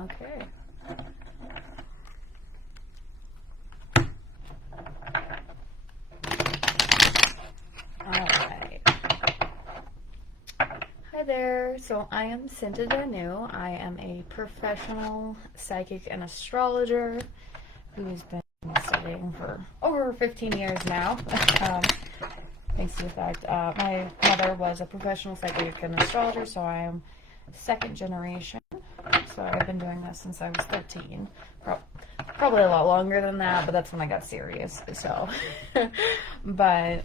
Okay. Alright. Hi there. So I am Sinta Danu. I am a professional psychic and astrologer who's been studying for over 15 years now. Thanks to the fact my mother was a professional psychic and astrologer, so I am second generation. So I've been doing this since I was 13. Probably a lot longer than that, but that's when I got serious. So, but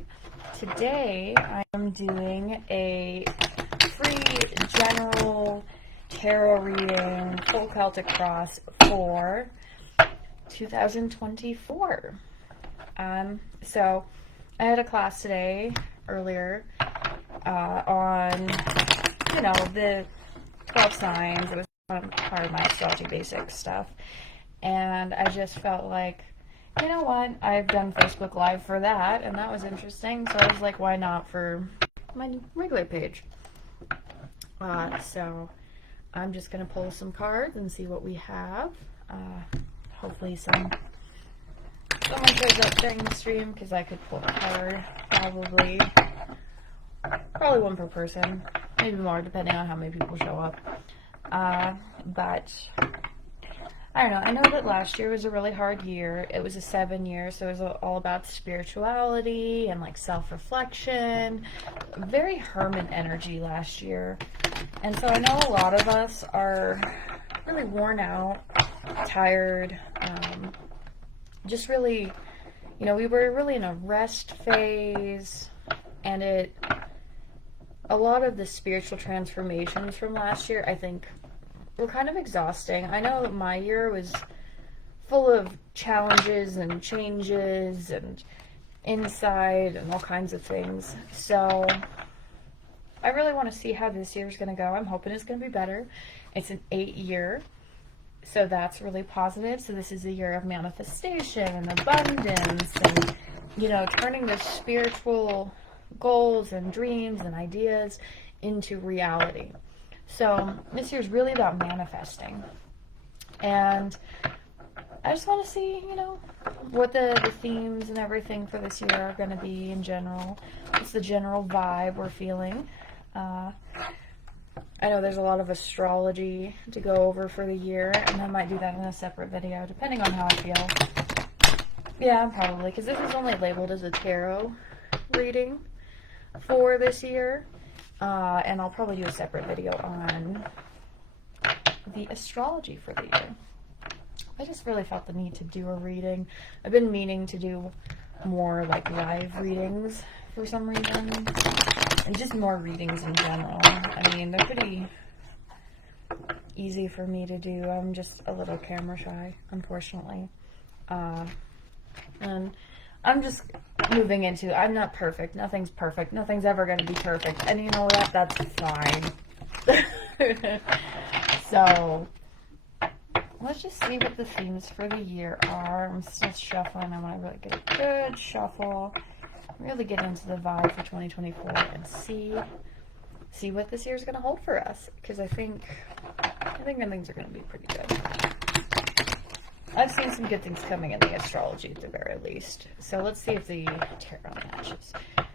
today I am doing a free general tarot reading, full Celtic cross for 2024. So I had a class today earlier on, the 12 signs. It was part of my astrology basic stuff, and I just felt like, you know what, I've done Facebook Live for that, and that was interesting, so I was like, why not for my regular page? So I'm just gonna pull some cards and see what we have. Hopefully someone shows up during the stream, because I could pull a card, probably one per person, maybe more, depending on how many people show up. But I don't know. I know that last year was a really hard year. It was a 7 year, so it was all about spirituality and like self-reflection. Very hermit energy last year. And so I know a lot of us are really worn out, tired, just really, we were really in a rest phase, and a lot of the spiritual transformations from last year, I think, were kind of exhausting. I know that my year was full of challenges and changes and insight and all kinds of things. So I really want to see how this year's going to go. I'm hoping it's going to be better. It's an 8 year, so that's really positive. So this is a year of manifestation and abundance and, turning the spiritual goals and dreams and ideas into reality. So this year's really about manifesting, and I just want to see, what the themes and everything for this year are going to be in general. What's the general vibe we're feeling? I know there's a lot of astrology to go over for the year, and I might do that in a separate video, depending on how I feel. Yeah, probably, because this is only labeled as a tarot reading for this year. And I'll probably do a separate video on the astrology for the year. I just really felt the need to do a reading. I've been meaning to do more like live readings for some reason, and just more readings in general. I mean, they're pretty easy for me to do. I'm just a little camera shy, unfortunately. And I'm just moving into, I'm not perfect. Nothing's perfect. Nothing's ever going to be perfect. And you know what? That's fine. So, let's just see what the themes for the year are. I'm still shuffling. I want to really get a good shuffle. Really get into the vibe for 2024 and see what this year is going to hold for us. Because I think things are going to be pretty good. I've seen some good things coming in the astrology at the very least. So let's see if the tarot matches.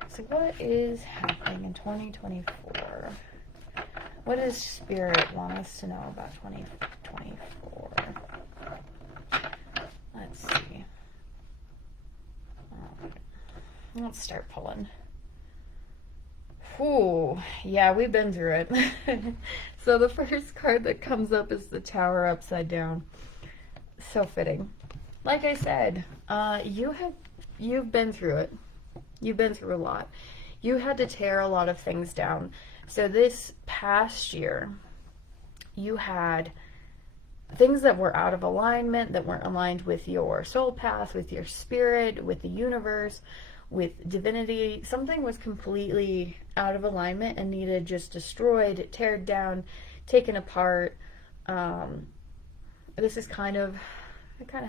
So what is happening in 2024? What does Spirit want us to know about 2024? Let's see. Let's start pulling. Ooh, yeah, we've been through it. So the first card that comes up is the Tower upside down. So fitting. Like I said, you've been through it. You've been through a lot. You had to tear a lot of things down. So this past year, you had things that were out of alignment, that weren't aligned with your soul path, with your spirit, with the universe, with divinity. Something was completely out of alignment and needed just destroyed, teared down, taken apart. This is it kind of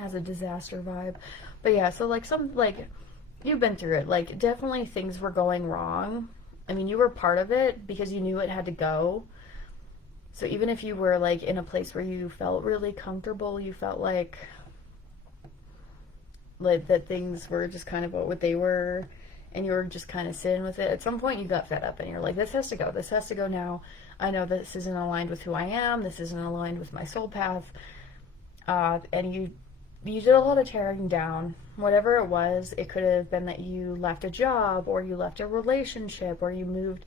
has a disaster vibe. But yeah, so you've been through it. Definitely things were going wrong. I mean, you were part of it because you knew it had to go. So even if you were like in a place where you felt really comfortable, you felt like that things were just kind of what they were, and you were just kind of sitting with it, at some point you got fed up and you're like, this has to go. This has to go now. I know this isn't aligned with who I am. This isn't aligned with my soul path. And you did a lot of tearing down. Whatever it was, it could have been that you left a job, or you left a relationship, or you moved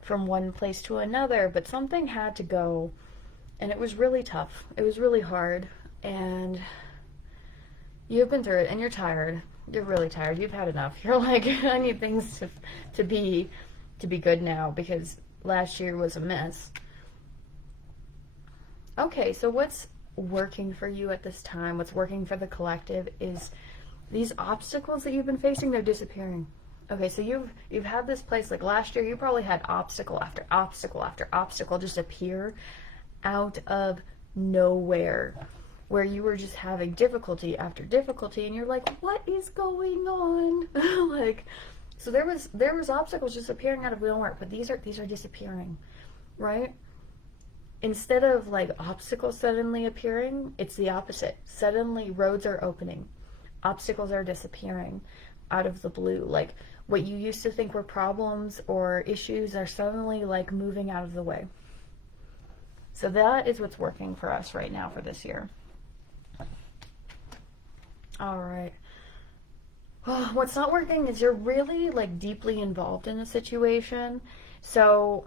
from one place to another, but something had to go, and it was really tough. It was really hard, and you've been through it, and you're tired. You're really tired. You've had enough. You're like, I need things to be good now, because last year was a mess. Okay, so what's working for you at this time, what's working for the collective, is these obstacles that you've been facing, they're disappearing. Okay, so you've had this place, like last year, you probably had obstacle after obstacle after obstacle just appear out of nowhere, where you were just having difficulty after difficulty, and you're like, what is going on? Like, so there was obstacles just appearing out of nowhere, but these are disappearing, right? Instead of like obstacles suddenly appearing, it's the opposite. Suddenly roads are opening. Obstacles are disappearing out of the blue. Like, what you used to think were problems or issues are suddenly like moving out of the way. So that is what's working for us right now for this year. All right. Oh, what's not working is you're really like deeply involved in a situation. So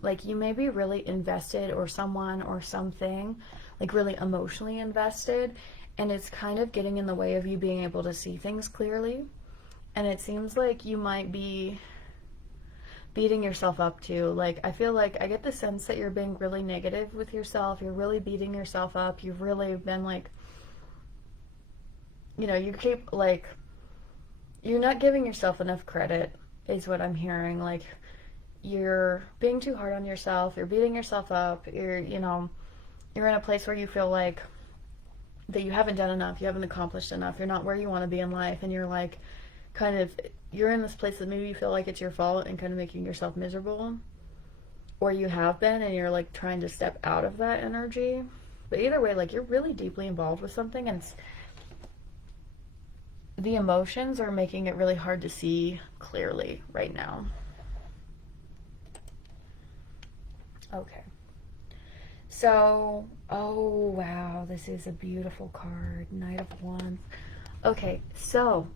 like you may be really invested, or someone or something, like really emotionally invested, and it's kind of getting in the way of you being able to see things clearly. And it seems like you might be beating yourself up too. Like, I feel like I get the sense that you're being really negative with yourself. You're really beating yourself up. You've really been like, you know, you keep like, you're not giving yourself enough credit is what I'm hearing. Like, you're being too hard on yourself. You're beating yourself up. You're in a place where you feel like that you haven't done enough. You haven't accomplished enough. You're not where you want to be in life. And you're like, you're in this place that maybe you feel like it's your fault and kind of making yourself miserable, or you have been, and you're like trying to step out of that energy. But either way, like, you're really deeply involved with something, and the emotions are making it really hard to see clearly right now. Okay. So, oh wow, this is a beautiful card, Knight of Wands. Okay, so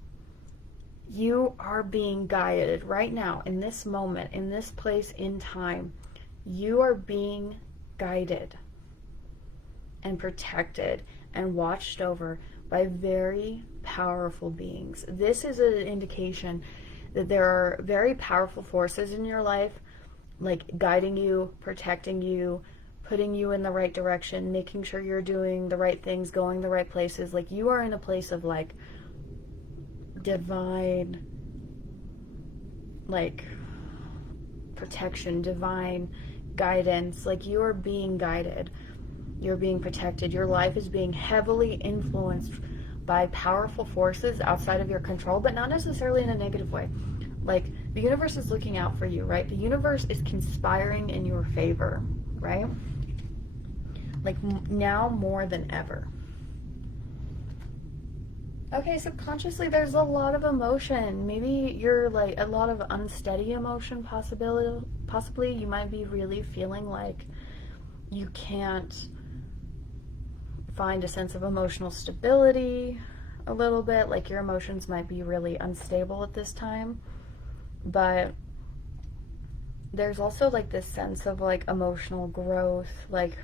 you are being guided right now, in this moment, in this place in time. You are being guided and protected and watched over by very powerful beings. This is an indication that there are very powerful forces in your life, like guiding you, protecting you, putting you in the right direction, making sure you're doing the right things, going the right places. Like, you are in a place of like divine, like, protection, divine guidance. Like, you are being guided, you're being protected. Your life is being heavily influenced by powerful forces outside of your control, but not necessarily in a negative way. Like, the universe is looking out for you, right? The universe is conspiring in your favor, right? Like, now more than ever. Okay, subconsciously there's a lot of emotion. Maybe you're like a lot of unsteady emotion, possibly. You might be really feeling like you can't find a sense of emotional stability a little bit. Like, your emotions might be really unstable at this time. But there's also like this sense of like emotional growth, like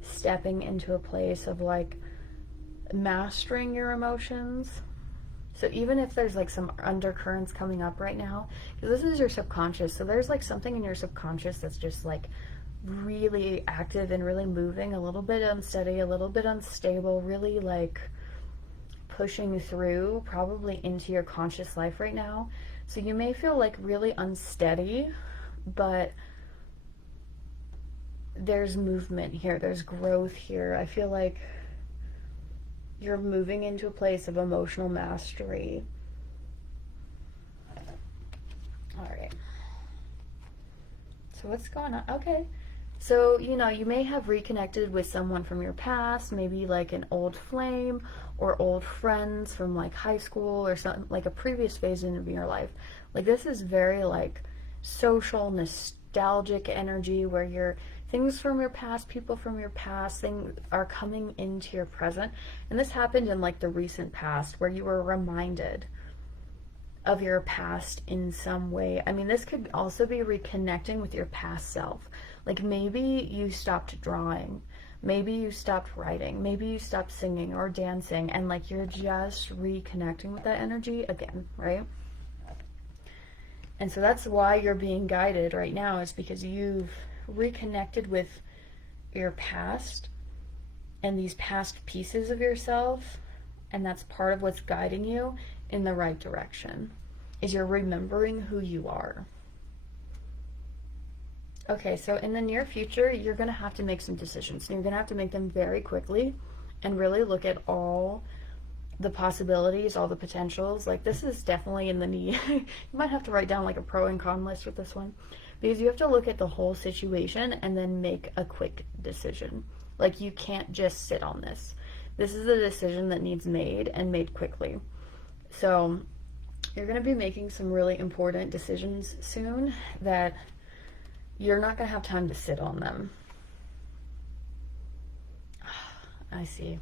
stepping into a place of like mastering your emotions. So even if there's like some undercurrents coming up right now, because this is your subconscious, so there's like something in your subconscious that's just like really active and really moving, a little bit unsteady, a little bit unstable, really like pushing through probably into your conscious life right now. So you may feel like really unsteady, but there's movement here, there's growth here. I feel like you're moving into a place of emotional mastery. All right. So what's going on? Okay. So, you know, you may have reconnected with someone from your past, maybe like an old flame or old friends from like high school or something, like a previous phase in your life. Like this is very like social, nostalgic energy where you're things from your past, people from your past, things are coming into your present. And this happened in like the recent past where you were reminded of your past in some way. I mean, this could also be reconnecting with your past self. Like maybe you stopped drawing, maybe you stopped writing, maybe you stopped singing or dancing, and like you're just reconnecting with that energy again, right? And so that's why you're being guided right now, is because you've reconnected with your past and these past pieces of yourself, and that's part of what's guiding you in the right direction, is you're remembering who you are. Okay, so in the near future, you're going to have to make some decisions, and you're going to have to make them very quickly and really look at all the possibilities, all the potentials. Like this is definitely in the need. You might have to write down like a pro and con list with this one, because you have to look at the whole situation and then make a quick decision. Like you can't just sit on this. This is a decision that needs made and made quickly. So you're going to be making some really important decisions soon that you're not going to have time to sit on them. I see.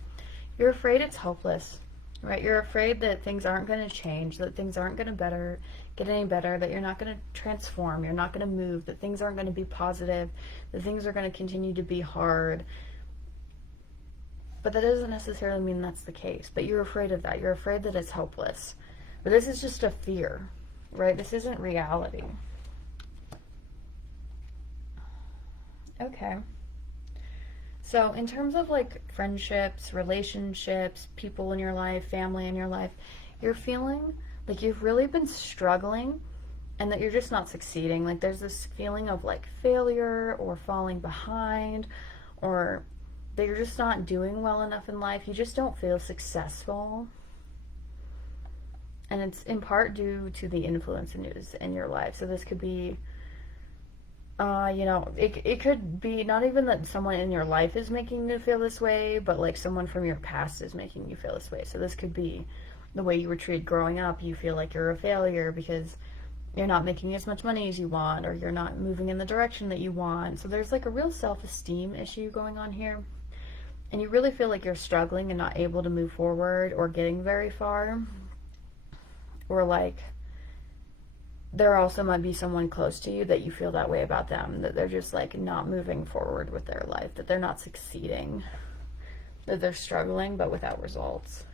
You're afraid it's hopeless, right? You're afraid that things aren't going to change, that things aren't going to get any better, that you're not going to transform, you're not going to move, that things aren't going to be positive, that things are going to continue to be hard. But that doesn't necessarily mean that's the case. But you're afraid of that. You're afraid that it's hopeless. But this is just a fear, right? This isn't reality. Okay. So in terms of like friendships, relationships, people in your life, family in your life, you're feeling like you've really been struggling and that you're just not succeeding. Like there's this feeling of like failure or falling behind, or that you're just not doing well enough in life. You just don't feel successful. And it's in part due to the influence in your life. So this could be, you know, it could be not even that someone in your life is making you feel this way, but like someone from your past is making you feel this way. So this could be the way you were treated growing up. You feel like you're a failure because you're not making as much money as you want, or you're not moving in the direction that you want. So there's like a real self-esteem issue going on here. And you really feel like you're struggling and not able to move forward or getting very far. Or like there also might be someone close to you that you feel that way about them, that they're just like not moving forward with their life, that they're not succeeding, that they're struggling but without results.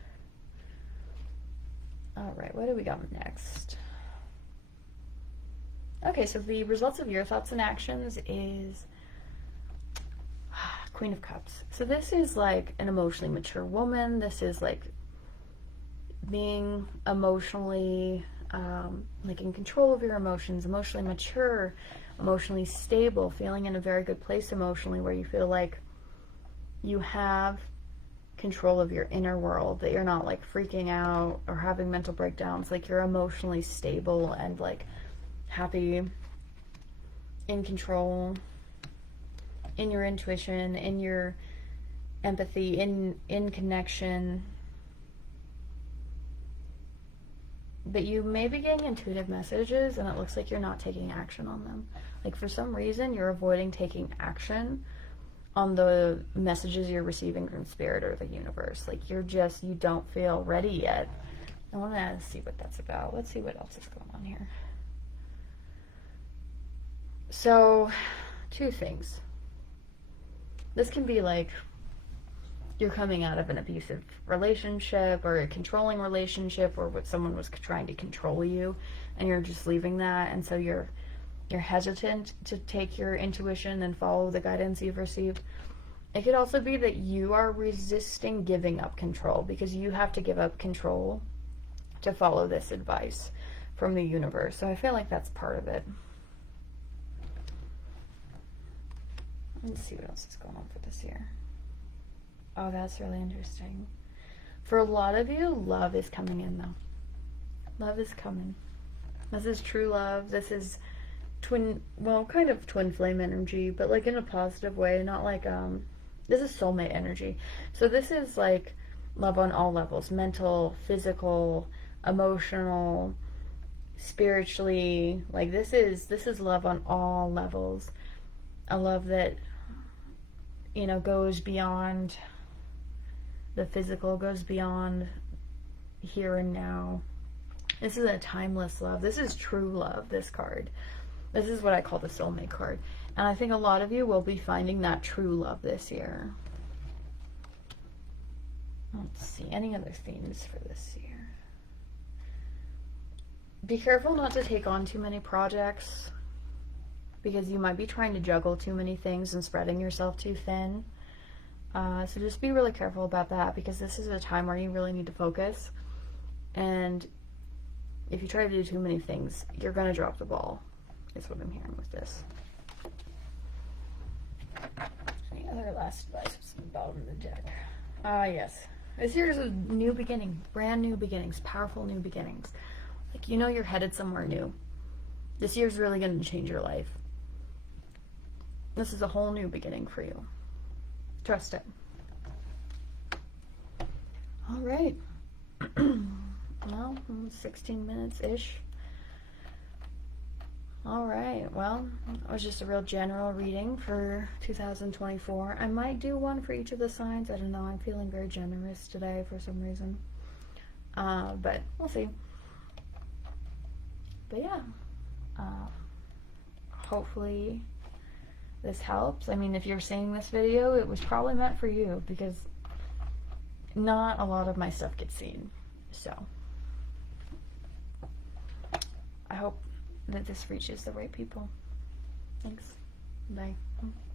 All right, what do we got next? Okay, so the results of your thoughts and actions is Queen of Cups. So this is like an emotionally mature woman. This is like being emotionally like in control of your emotions, emotionally mature, emotionally stable, feeling in a very good place emotionally, where you feel like you have control of your inner world, that you're not like freaking out or having mental breakdowns, like you're emotionally stable and like happy, in control, in your intuition, in your empathy, in connection. But you may be getting intuitive messages and it looks like you're not taking action on them. Like for some reason you're avoiding taking action on the messages you're receiving from spirit or the universe. Like you don't feel ready yet. I want to see what that's about. Let's see what else is going on here. So, two things. This can be like you're coming out of an abusive relationship or a controlling relationship, or what someone was trying to control you and you're just leaving that, and so you're hesitant to take your intuition and follow the guidance you've received. It could also be that you are resisting giving up control because you have to give up control to follow this advice from the universe. So I feel like that's part of it. Let's see what else is going on for this year. Oh, that's really interesting. For a lot of you, love is coming in though. Love is coming. This is true love. This is twin, well, kind of twin flame energy, but like in a positive way, not like, this is soulmate energy. So this is like love on all levels, mental, physical, emotional, spiritually. Like this is love on all levels. A love that, you know, goes beyond the physical, goes beyond here and now. This is a timeless love. This is true love, this card. This is what I call the soulmate card. And I think a lot of you will be finding that true love this year. Let's see, any other themes for this year? Be careful not to take on too many projects, because you might be trying to juggle too many things and spreading yourself too thin. So just be really careful about that, because this is a time where you really need to focus. And if you try to do too many things, you're going to drop the ball, is what I'm hearing with this. Any other last advice from the bottom of the deck? Yes. This year is a new beginning, brand new beginnings, powerful new beginnings. Like, you know, you're headed somewhere new. This year's really going to change your life. This is a whole new beginning for you. Trust it. All right. Well, 16 minutes-ish. All right. Well, it was just a real general reading for 2024. I might do one for each of the signs. I don't know. I'm feeling very generous today for some reason. But we'll see. But yeah. Hopefully this helps. I mean, if you're seeing this video, it was probably meant for you, because not a lot of my stuff gets seen. So I hope that this reaches the right people. Thanks. Bye.